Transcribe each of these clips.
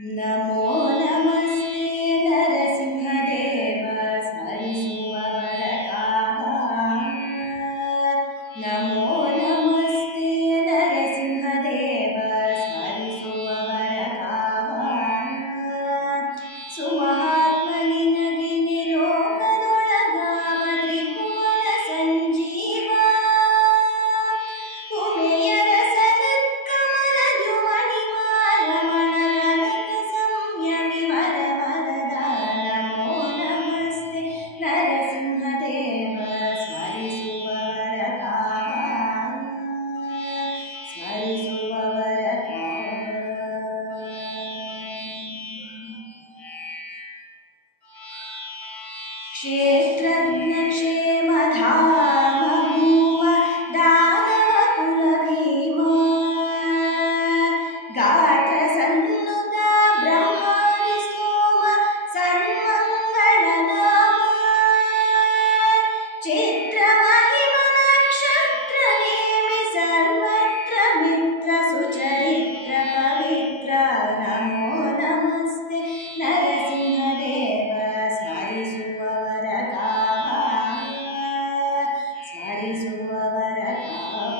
ನಮೋ ನಮಸ್ತೆ ನರಸಿಂಹದೇವ ಸ್ಮರಿಸುವವರ ಕಾವ. ನಮೋ ನಮಸ್ತೆ ನರಸಿಂಹದೇವ ಸ್ಮರಿಸುವವರ ಕಾವ. ಸುಮಹಾತ್ಮ ನಿನಗೆ ನಿಲೋಕದೊಳಗಾವ ತ್ರಿಭುವನ ಸಂಜೀವ. ಉಮೆಯರ ಸರತ್ಕಮಲದ್ಯುಮಣಿ ಮಾರಮಣ ಕನಕ ಸಂಯಮಿ ವರವರದ. ನಮೋ ನಮಸ್ತೆ ನರಸಿಂಹದೇವ ಸ್ಮರಿಸುವವರ ಕಾವ. ಸ್ಮರಿಸುವವರ ಕಾವ. ಕ್ಷೇತ್ರಜ್ಞ ಕ್ಷೇಮಧಾಮ ಭೂಮ ದಾನವ ಕುಲ ಭೀಮ. ಗಾತ್ರ ಸನ್ನುತ ಬ್ರಹ್ಮಾದಿ ಸ್ತೋಮ ಸನ್ಮಂಗಳ ನಾಮ. ಚಿತ್ರ ಮಹಿಮ ನಕ್ಷತ್ರ ನೇಮಿ ಸರ್ವತ್ರ ಮಿತ್ರ ಸುಚರಿತ್ರ ಪವಿತ್ರ. ನಮೋ ನಮಸ್ತೆ ನರಸಿಂಹದೇವ ಸ್ಮರಿಸುವವರ ಕಾವ. ಸ್ಮರಿಸುವವರ ಕಾವ.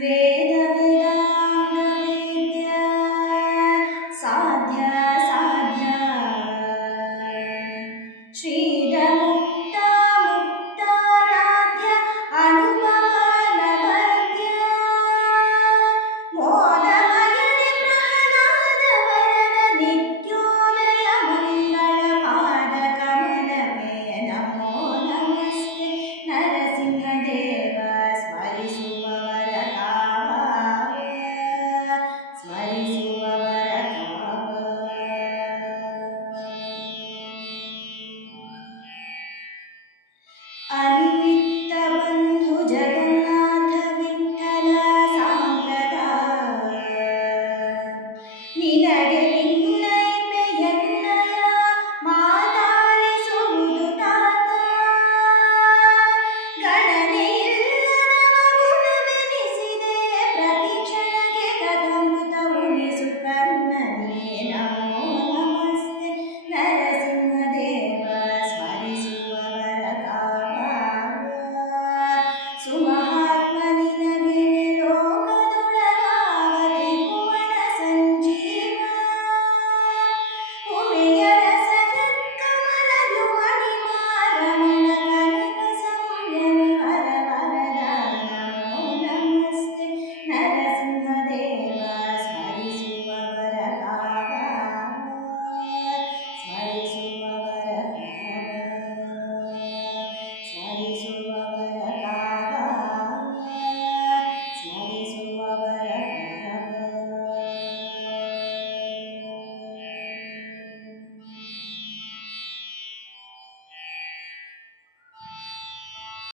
ವೇದ ವೇದಾಂಗ ವೇದ್ಯ ಸಾಧ್ಯ ಸಾಧ್ಯ. ಶ್ರೀಧ ಮುಕ್ತ ಮುಕ್ತಾರಾಧ್ಯ ಅನುಪಮಾನ ವದ್ಯ. ಮೋದಮಯನೆ ಪ್ರಹ್ಲಾದ ವರದ ನಿತ್ಯೋದಯ ಮಂಗಳ ಪಾದ ಕಮಲವೇ. ನಮೋ ನಮಸ್ತೆ ನರಸಿಂಹದೇವ ಸ್ಮರಿಸುವವರ ಕಾವ. ಸ್ಮರಿಸುವವರ ಕಾವ. ಅನಿ